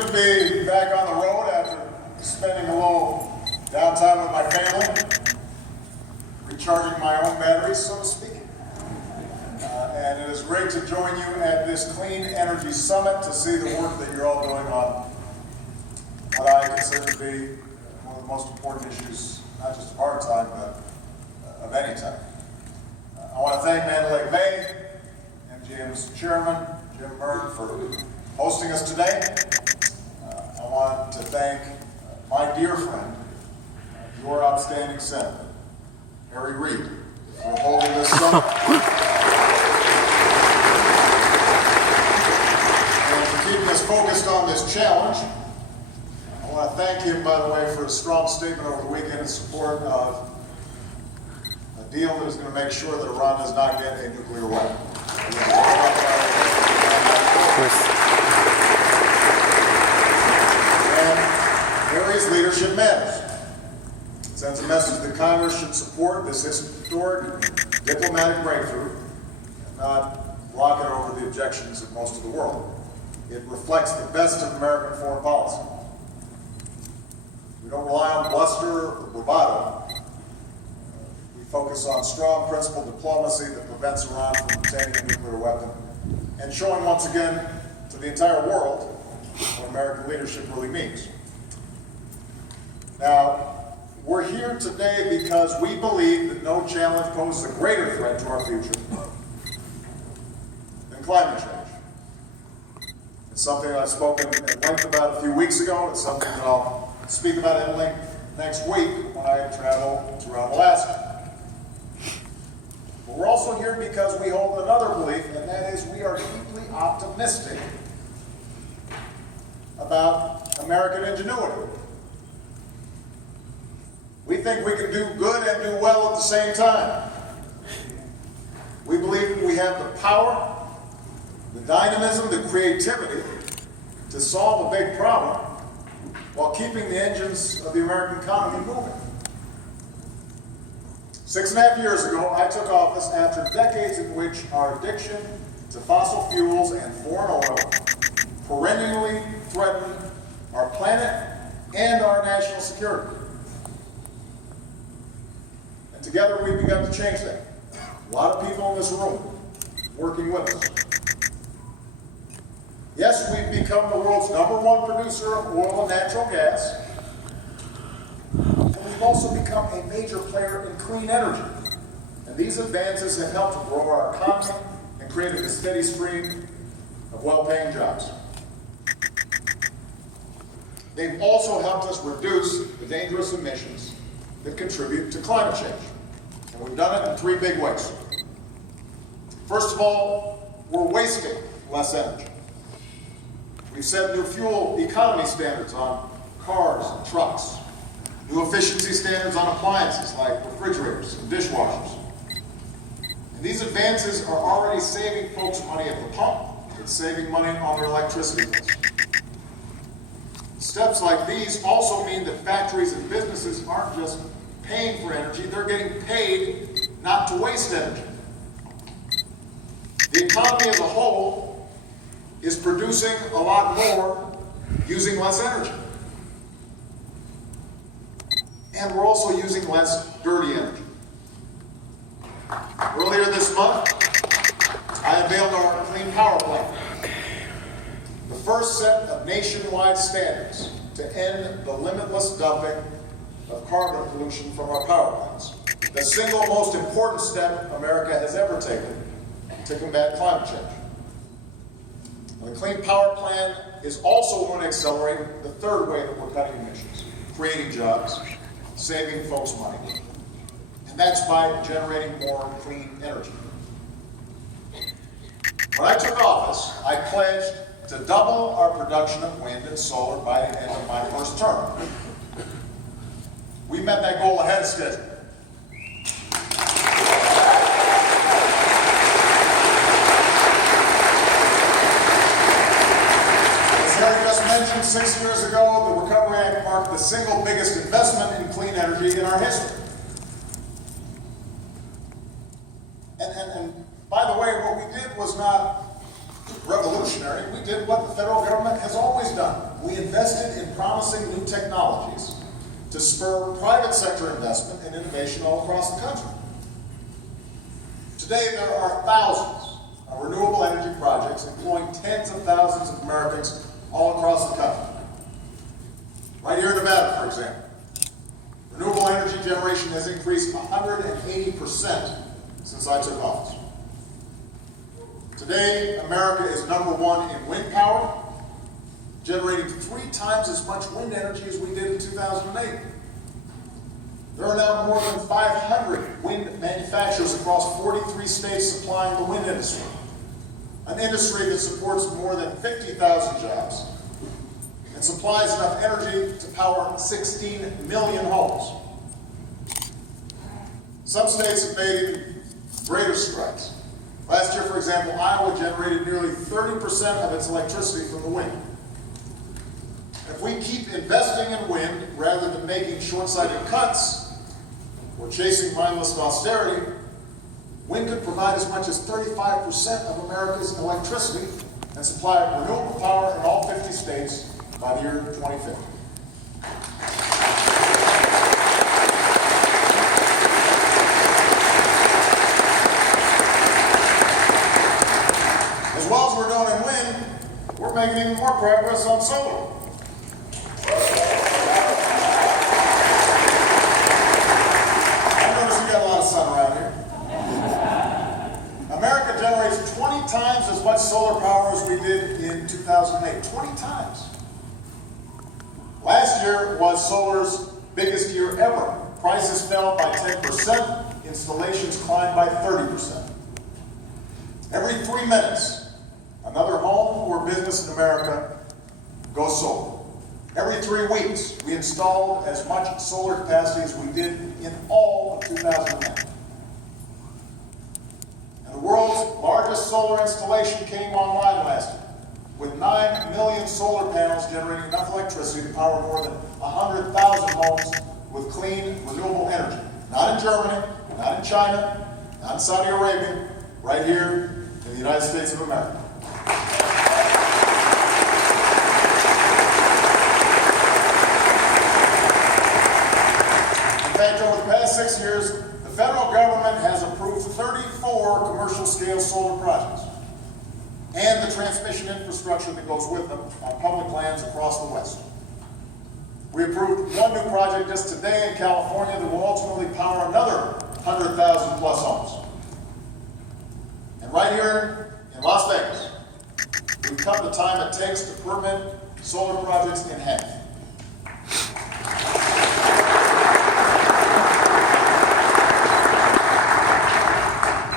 good to be back on the road after spending a little downtime with my family, recharging my own batteries, so to speak. And it is great to join you at this Clean Energy Summit to see the work that you're all doing on what I consider to be one of the most important issues, not just of our time, but of any time. I want to thank Mandalay Bay, MGM's chairman, Jim Byrne, for hosting us today. I want to thank my dear friend, your outstanding senator, Harry Reid, for holding this summit. And for keeping us focused on this challenge. I want to thank him, by the way, for a strong statement over the weekend in support of a deal that is going to make sure that Iran does not get a nuclear weapon. And Harry's leadership matters. It sends a message that Congress should support this historic diplomatic breakthrough and not block it over the objections of most of the world. It reflects the best of American foreign policy. We don't rely on bluster or bravado. We focus on strong principled diplomacy that prevents Iran from obtaining a nuclear weapon and showing once again to the entire world what American leadership really means. Now, we're here today because we believe that no challenge poses a greater threat to our future than climate change. It's something that I've spoken at length about a few weeks ago. It's something that I'll speak about at length next week when I travel throughout Alaska. But we're also here because we hold another belief, and that is we are deeply optimistic about American ingenuity. We think we can do good and do well at the same time. We believe we have the power, the dynamism, the creativity to solve a big problem while keeping the engines of the American economy moving. 6.5 years ago, I took office after decades in which our addiction to fossil fuels and foreign oil perennially threatened our planet and our national security. And together we've begun to change that. A lot of people in this room working with us. Yes, we've become the world's #1 producer of oil and natural gas. And we've also become a major player in clean energy. And these advances have helped to grow our economy and created a steady stream of well-paying jobs. They've also helped us reduce the dangerous emissions that contribute to climate change. And we've done it in 3 big ways. First of all, we're wasting less energy. We've set new fuel economy standards on cars and trucks, new efficiency standards on appliances like refrigerators and dishwashers. And these advances are already saving folks money at the pump. It's saving money on their electricity bills. Steps like these also mean that factories and businesses aren't just paying for energy, they're getting paid not to waste energy. The economy as a whole is producing a lot more using less energy. And we're also using less dirty energy. Earlier this month, I unveiled our Clean Power Plan, the first set of nationwide standards to end the limitless dumping of carbon pollution from our power plants, the single most important step America has ever taken to combat climate change. The Clean Power Plan is also going to accelerate the third way that we're cutting emissions, creating jobs, saving folks money. And that's by generating more clean energy. When I took office, I pledged to double our production of wind and solar by the end of my first term. We met that goal ahead of schedule. As just mentioned, 6 years ago, the Recovery Act marked the single biggest investment in clean energy in our history. And by the way, what we did was not revolutionary. We we did what the federal government has always done. We invested in promising new technologies to spur private sector investment and innovation all across the country. Today, there are thousands of renewable energy projects employing tens of thousands of Americans all across the country. Right here in Nevada, for example, renewable energy generation has increased 180% since I took office. Today, America is #1 in wind power, generating 3 times as much wind energy as we did in 2008. There are now more than 500 wind manufacturers across 43 states supplying the wind industry, an industry that supports more than 50,000 jobs and supplies enough energy to power 16 million homes. Some states have made even greater strides. Last year, for example, Iowa generated nearly 30% of its electricity from the wind. If we keep investing in wind rather than making short-sighted cuts or chasing mindless austerity, wind could provide as much as 35% of America's electricity and supply renewable power in all 50 states by the year 2050. As well as we're doing in wind, we're making even more progress on solar. I notice we got a lot of sun around here. America generates 20 times as much solar power as we did in 2008. 20 times. Last year was solar's biggest year ever. Prices fell by 10%, installations climbed by 30%. Every 3 minutes, another home or business in America goes solar. Every 3 weeks, we installed as much solar capacity as we did in all of 2009. And the world's largest solar installation came online last year, with 9 million solar panels generating enough electricity to power more than 100,000 homes with clean, renewable energy. Not in Germany, not in China, not in Saudi Arabia, right here in the United States of America. In fact, over the past 6 years, the federal government has approved 34 commercial-scale solar projects and the transmission infrastructure that goes with them on public lands across the West. We approved one new project just today in California that will ultimately power another 100,000 plus homes. And right here in Las Vegas, we've cut the time it takes to permit solar projects in half.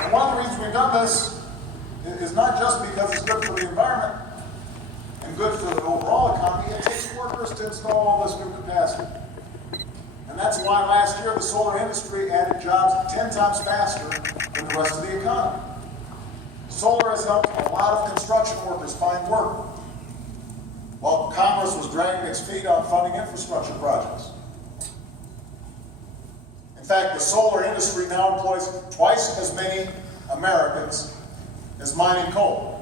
And one of the reasons we've done this is not just because it's good for the environment and good for the overall economy. It takes workers to install all this new capacity. And that's why last year the solar industry added jobs 10 times faster than the rest of the economy. Solar has helped a lot of construction workers find work, while Congress was dragging its feet on funding infrastructure projects. In fact, the solar industry now employs twice as many Americans as mining coal.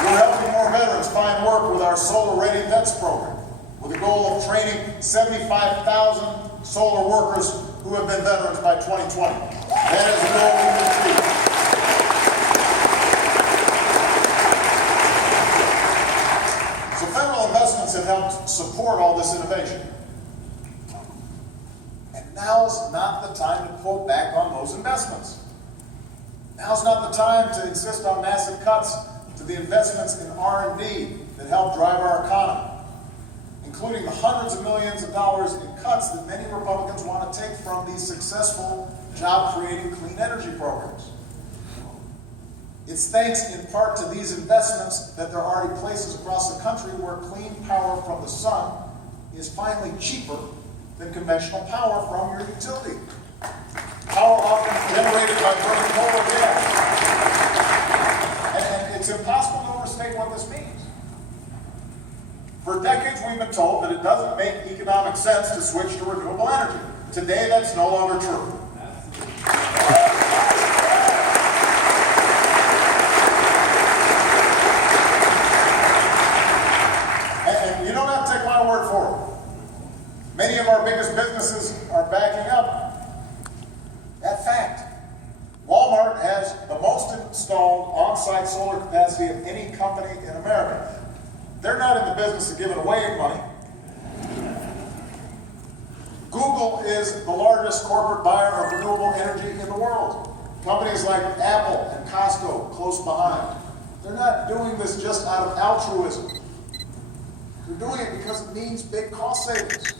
We're helping more veterans find work with our Solar Ready Vets program, with the goal of training 75,000 solar workers who have been veterans by 2020. That is the goal we will achieve. So federal investments have helped support all this innovation. And now's not the time to pull back on those investments. Now's not the time to insist on massive cuts to the investments in R&D that help drive our economy, including the hundreds of millions of dollars in cuts that many Republicans want to take from these successful job-creating clean energy programs. It's thanks in part to these investments that there are already places across the country where clean power from the sun is finally cheaper than conventional power from your utility. Power often generated by burning coal or gas. And it's impossible to overstate what this means. For decades, we've been told that it doesn't make economic sense to switch to renewable energy. Today, that's no longer true. And you don't have to take my word for it. Many of our biggest businesses are backing up that fact. Walmart has the most installed on-site solar capacity of any company in America. They're not in the business of giving away money. Google is the largest corporate buyer of renewable energy in the world. Companies like Apple and Costco close behind. They're not doing this just out of altruism. They're doing it because it means big cost savings.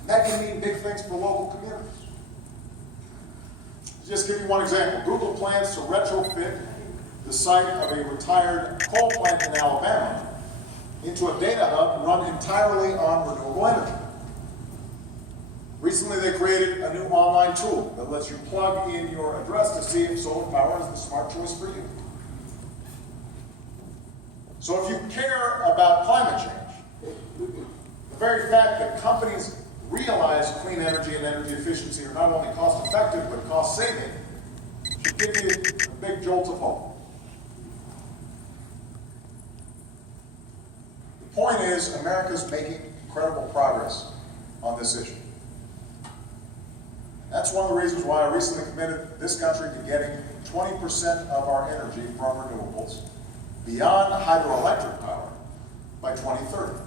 And that can mean big things for local communities. Just give you one example. Google plans to retrofit the site of a retired coal plant in Alabama into a data hub run entirely on renewable energy. Recently, they created a new online tool that lets you plug in your address to see if solar power is the smart choice for you. So if you care about climate change, the very fact that companies realize clean energy and energy efficiency are not only cost effective but cost saving should give you a big jolt of hope. The point is, America's making incredible progress on this issue. That's one of the reasons why I recently committed this country to getting 20% of our energy from renewables beyond hydroelectric power by 2030.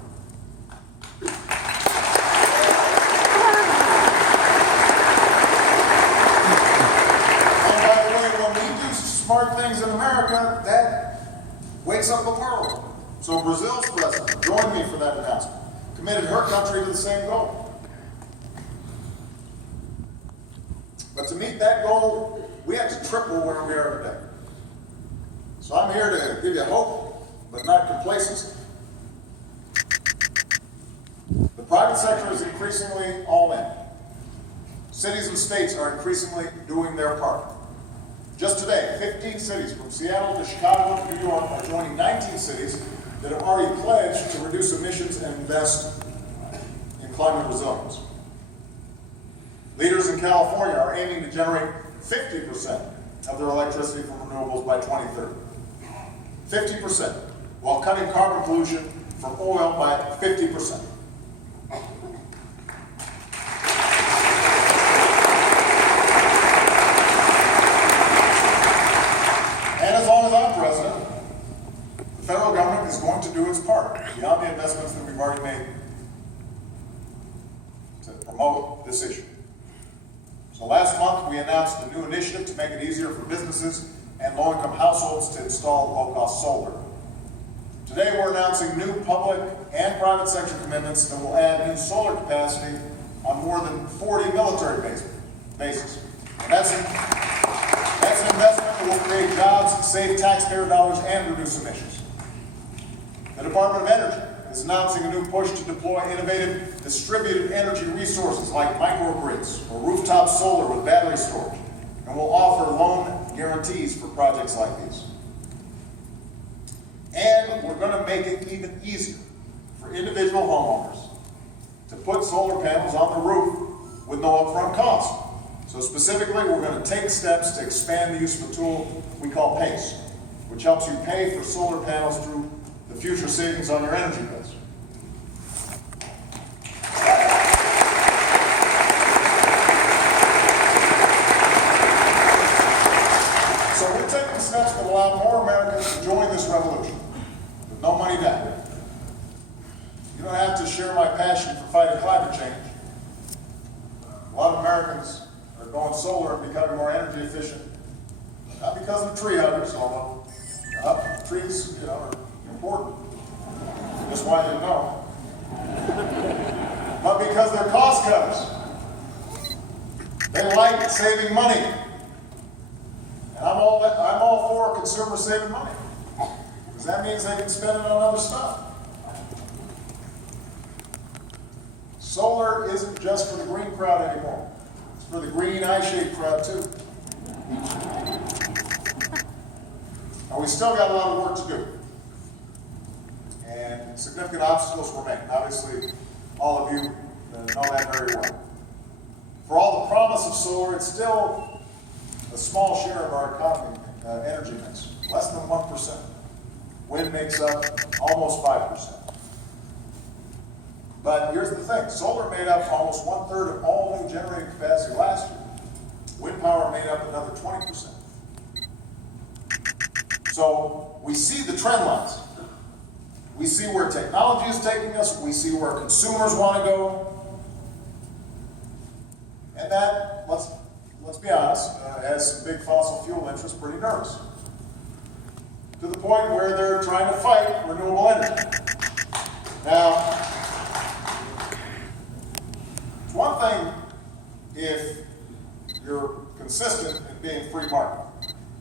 Smart things in America, that wakes up the world. So Brazil's president joined me for that announcement, committed her country to the same goal. But to meet that goal, we have to triple where we are today. So I'm here to give you hope, but not complacency. The private sector is increasingly all in. Cities and states are increasingly doing their part. Just today, 15 cities from Seattle to Chicago to New York are joining 19 cities that have already pledged to reduce emissions and invest in climate resilience. Leaders in California are aiming to generate 50% of their electricity from renewables by 2030. 50%, while cutting carbon pollution from oil by 50%. The federal government is going to do its part beyond the investments that we've already made to promote this issue. So last month we announced a new initiative to make it easier for businesses and low-income households to install low-cost solar. Today we're announcing new public and private sector commitments that will add new solar capacity on more than 40 military bases. And that's an investment that will create jobs, save taxpayer dollars, and reduce emissions. The Department of Energy is announcing a new push to deploy innovative distributed energy resources like microgrids or rooftop solar with battery storage, and will offer loan guarantees for projects like these. And we're going to make it even easier for individual homeowners to put solar panels on the roof with no upfront cost. So specifically, we're going to take steps to expand the use of a tool we call PACE, which helps you pay for solar panels through the future savings on your energy bills. So we're taking steps that allow more Americans to join this revolution with no money down. You don't have to share my passion for fighting climate change. A lot of Americans are going solar and becoming more energy efficient, not because of tree huggers, although trees, are important. Just wanted you to know. But because they're cost cutters. They like saving money. And I'm all for consumers saving money. Because that means they can spend it on other stuff. Solar isn't just for the green crowd anymore. It's for the green eye-shade crowd too. And we still got a lot of work to do. And significant obstacles remain. Obviously, all of you know that very well. For all the promise of solar, it's still a small share of our economy, energy mix, less than 1%. Wind makes up almost 5%. But here's the thing, solar made up almost 1/3 of all new generating capacity last year. Wind power made up another 20%. So we see the trend lines. We see where technology is taking us, we see where consumers want to go. And that, let's be honest, has some big fossil fuel interests pretty nervous. To the point where they're trying to fight renewable energy. Now, it's one thing if you're consistent in being free market.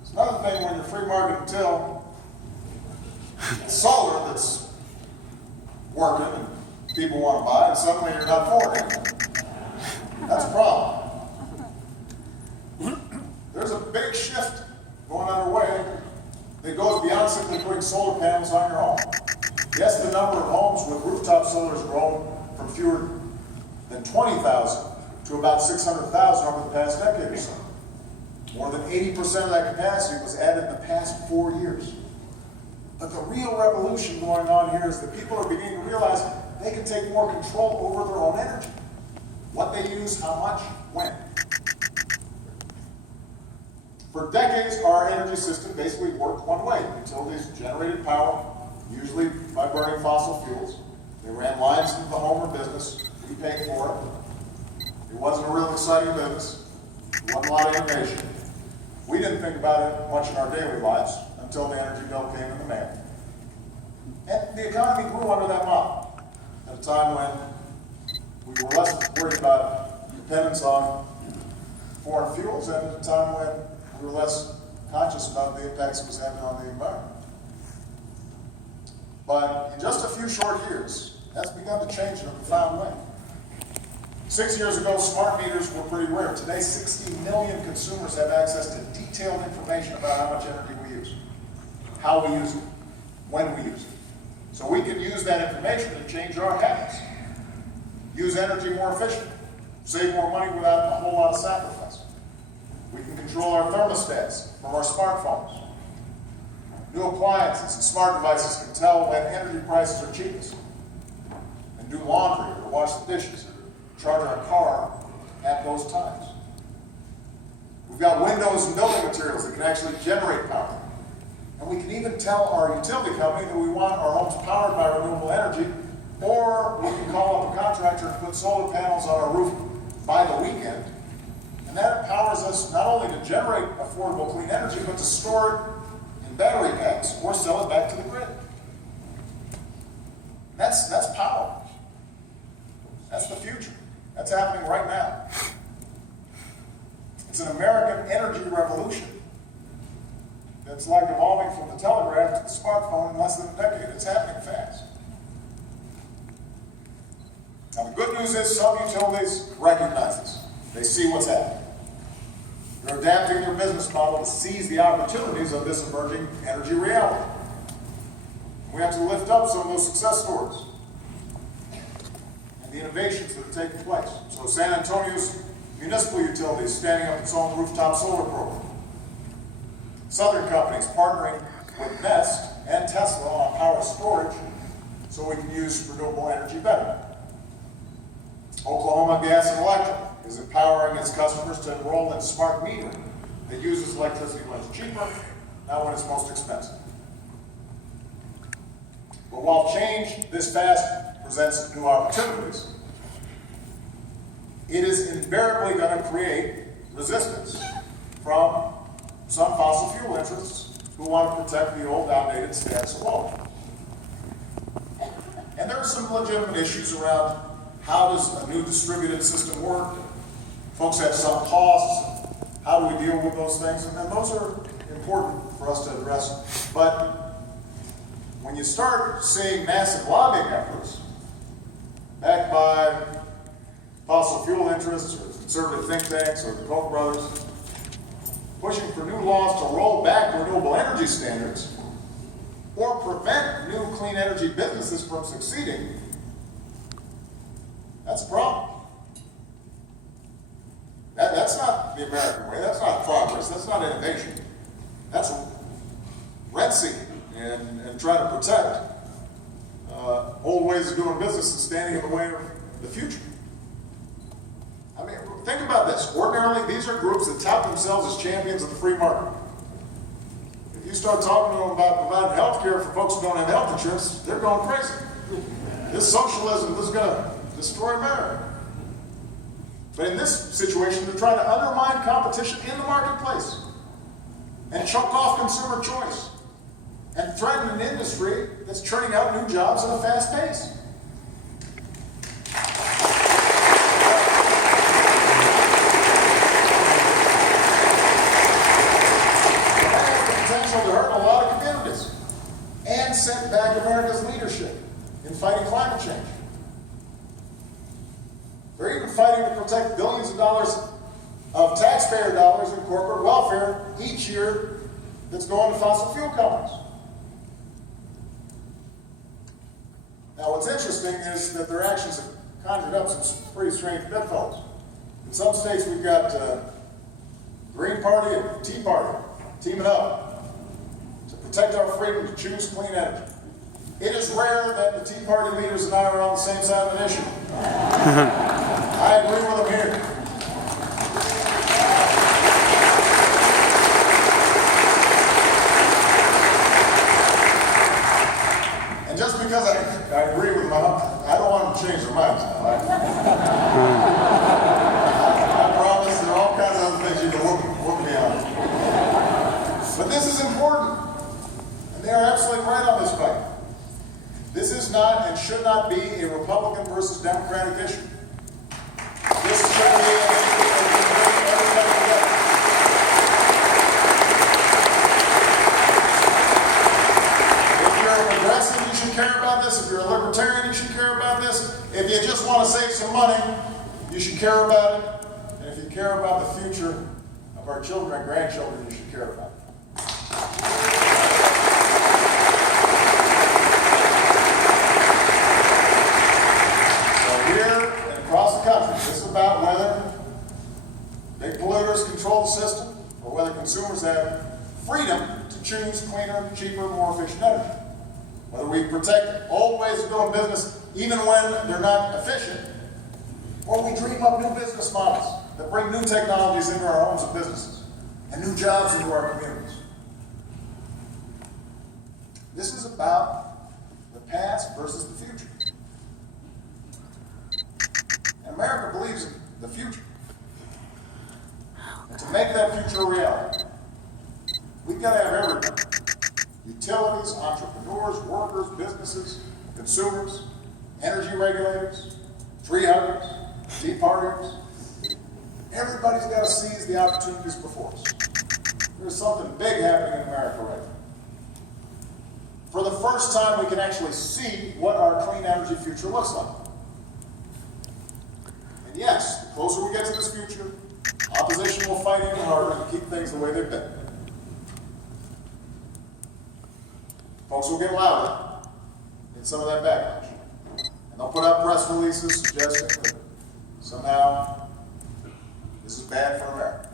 It's another thing when you're free market until it's solar that's working and people want to buy, and suddenly you're not for it anymore. That's a problem. There's a big shift going underway that goes beyond simply putting solar panels on your home. Yes, the number of homes with rooftop solar has grown from fewer than 20,000 to about 600,000 over the past decade or so. More than 80% of that capacity was added in the past 4 years. But the real revolution going on here is that people are beginning to realize they can take more control over their own energy. What they use, how much, when. For decades, our energy system basically worked one way. Utilities generated power, usually by burning fossil fuels. They ran lines into the home or business. We paid for it. It wasn't a real exciting business. There wasn't a lot of innovation. We didn't think about it much in our daily lives until the energy bill came in the mail. And the economy grew under that model at a time when we were less worried about dependence on foreign fuels and at a time when we were less conscious about the impacts it was having on the environment. But in just a few short years, that's begun to change in a profound way. 6 years ago, smart meters were pretty rare. Today, 60 million consumers have access to detailed information about how much energy we use, how we use it, when we use it. So we can use that information to change our habits, use energy more efficiently, save more money without a whole lot of sacrifice. We can control our thermostats from our smartphones. New appliances and smart devices can tell when energy prices are cheapest, and do laundry or wash the dishes or charge our car at those times. We've got windows and building materials that can actually generate power. And we can even tell our utility company that we want our homes powered by renewable energy, or we can call up a contractor and put solar panels on our roof by the weekend. And that empowers us not only to generate affordable clean energy, but to store it in battery packs or sell it back to the grid. That's power. That's the future. That's happening right now. It's an American energy revolution that's like evolving from the telegraph to the smartphone in less than a decade. It's happening fast. Now the good news is some utilities recognize this. They see what's happening. They're adapting their business model to seize the opportunities of this emerging energy reality. We have to lift up some of those success stories and the innovations that are taking place. So San Antonio's municipal utility is standing up its own rooftop solar program. Southern companies partnering with Nest and Tesla on power storage so we can use renewable energy better. Oklahoma Gas and Electric is empowering its customers to enroll in smart metering that uses electricity when it's cheaper, not when it's most expensive. But while change this fast presents new opportunities, it is invariably going to create resistance from some fossil fuel interests who want to protect the old, outdated status quo. And there are some legitimate issues around how does a new distributed system work. Folks have some costs. How do we deal with those things? And those are important for us to address. But when you start seeing massive lobbying efforts backed by fossil fuel interests or conservative think tanks or the Koch brothers pushing for new laws to roll back renewable energy standards or prevent new clean energy businesses from succeeding, That's a problem. That's not the American way. That's not progress. That's not innovation. That's rent-seeking and trying to protect old ways of doing business and standing in the way of the future. I mean, think about this. Ordinarily, these are groups that tout themselves as champions of the free market. If you start talking to them about providing health care for folks who don't have health insurance, they're going crazy. This socialism is going to destroy America. But in this situation, they're trying to undermine competition in the marketplace and choke off consumer choice and threaten an industry that's churning out new jobs at a fast pace. That has the potential to hurt a lot of communities and set back America's leadership in fighting climate change. They're even fighting to protect billions of dollars of taxpayer dollars in corporate welfare each year that's going to fossil fuel companies. Now, what's interesting is that their actions have conjured up some pretty strange bedfellows. In some states, we've got Green Party and Tea Party teaming up to protect our freedom to choose clean energy. It is rare that the Tea Party leaders and I are on the same side of an issue. I agree with them here. And just because I agree with them, I don't want them to change their minds. I promise there are all kinds of other things you can whoop me on. But this is important. And they are absolutely right on this fight. This is not and should not be a Republican versus Democratic issue. This should be an issue that can bring everybody together. If you're a progressive, you should care about this. If you're a libertarian, you should care about this. If you just want to save some money, you should care about it. And if you care about the future of our children and grandchildren, you should care about it. This is about whether big polluters control the system or whether consumers have freedom to choose cleaner, cheaper, more efficient energy. Whether we protect old ways of doing business even when they're not efficient, or we dream up new business models that bring new technologies into our homes and businesses and new jobs into our communities. This is about the past versus the future. America believes in the future. And to make that future a reality, we've got to have everyone. Utilities, entrepreneurs, workers, businesses, consumers, energy regulators, tree huggers, tea partiers. Everybody's got to seize the opportunities before us. There's something big happening in America right now. For the first time, we can actually see what our clean energy future looks like. And yes, the closer we get to this future, opposition will fight even harder to keep things the way they've been. Folks will get louder in some of that backlash. And they'll put out press releases suggesting that somehow this is bad for America.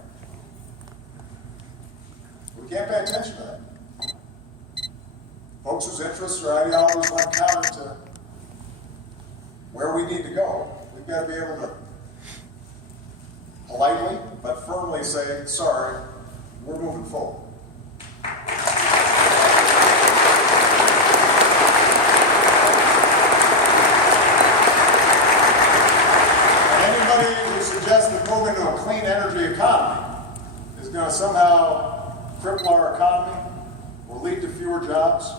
We can't pay attention to that. Folks whose interests or ideologies run counter to where we need to go, we've got to be able to politely but firmly say, sorry, we're moving forward. And anybody who suggests that moving to a clean energy economy is going to somehow cripple our economy or lead to fewer jobs,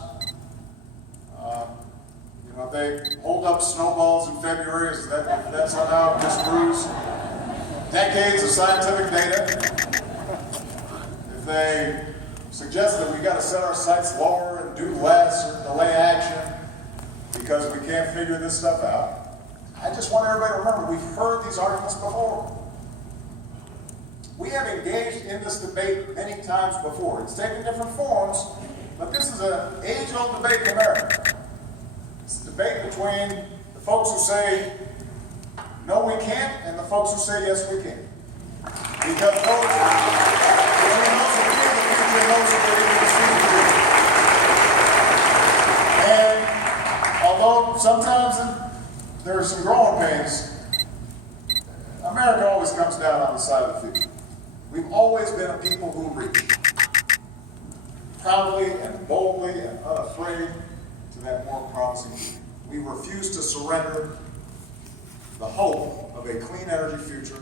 if they hold up snowballs in February, that somehow disproves decades of scientific data. If they suggest that we got to set our sights lower and do less or delay action because we can't figure this stuff out, I just want everybody to remember we've heard these arguments before. We have engaged in this debate many times before. It's taken different forms, but this is an age-old debate in America. It's a debate between the folks who say no we can't, and the folks who say yes we can. Because those who feel the future and those who believe in the future. And although sometimes there are some growing pains, America always comes down on the side of the future. We've always been a people who reach proudly and boldly and unafraid to that more promising future. We refuse to surrender the hope of a clean energy future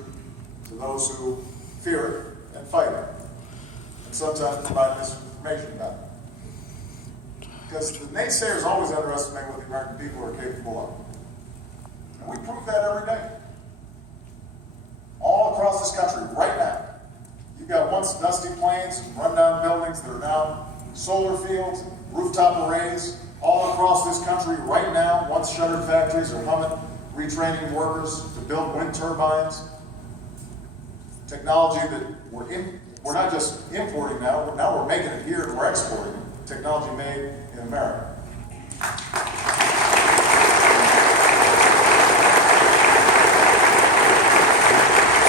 to those who fear it and fight it, and sometimes provide misinformation about it. Because the naysayers always underestimate what the American people are capable of. And we prove that every day. All across this country, right now, you've got once dusty plains and rundown buildings that are now solar fields, rooftop arrays, all across this country right now. Once shuttered factories are humming, retraining workers to build wind turbines. Technology that we're not just importing now we're making it here and we're exporting it. Technology made in America.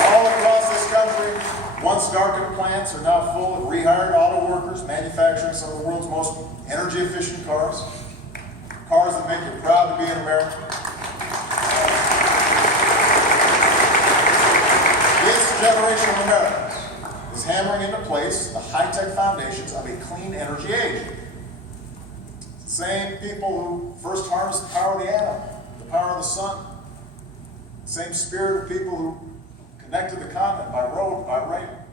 All across this country, once darkened plants are now full of rehired auto workers manufacturing some of the world's most energy efficient cars. Cars that make you proud to be an American. This generation of Americans is hammering into place the high-tech foundations of a clean energy age. The same people who first harnessed the power of the atom, the power of the sun. The same spirit of people who connected the continent by road, by rail.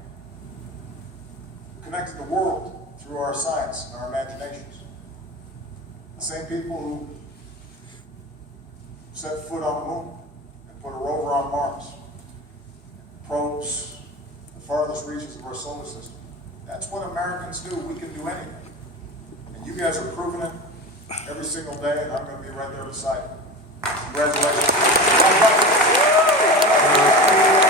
Who connected the world through our science and our imaginations. The same people who set foot on the moon and put a rover on Mars. Probes the farthest reaches of our solar system. That's what Americans do. We can do anything. And you guys are proving it every single day, and I'm going to be right there beside you. Congratulations.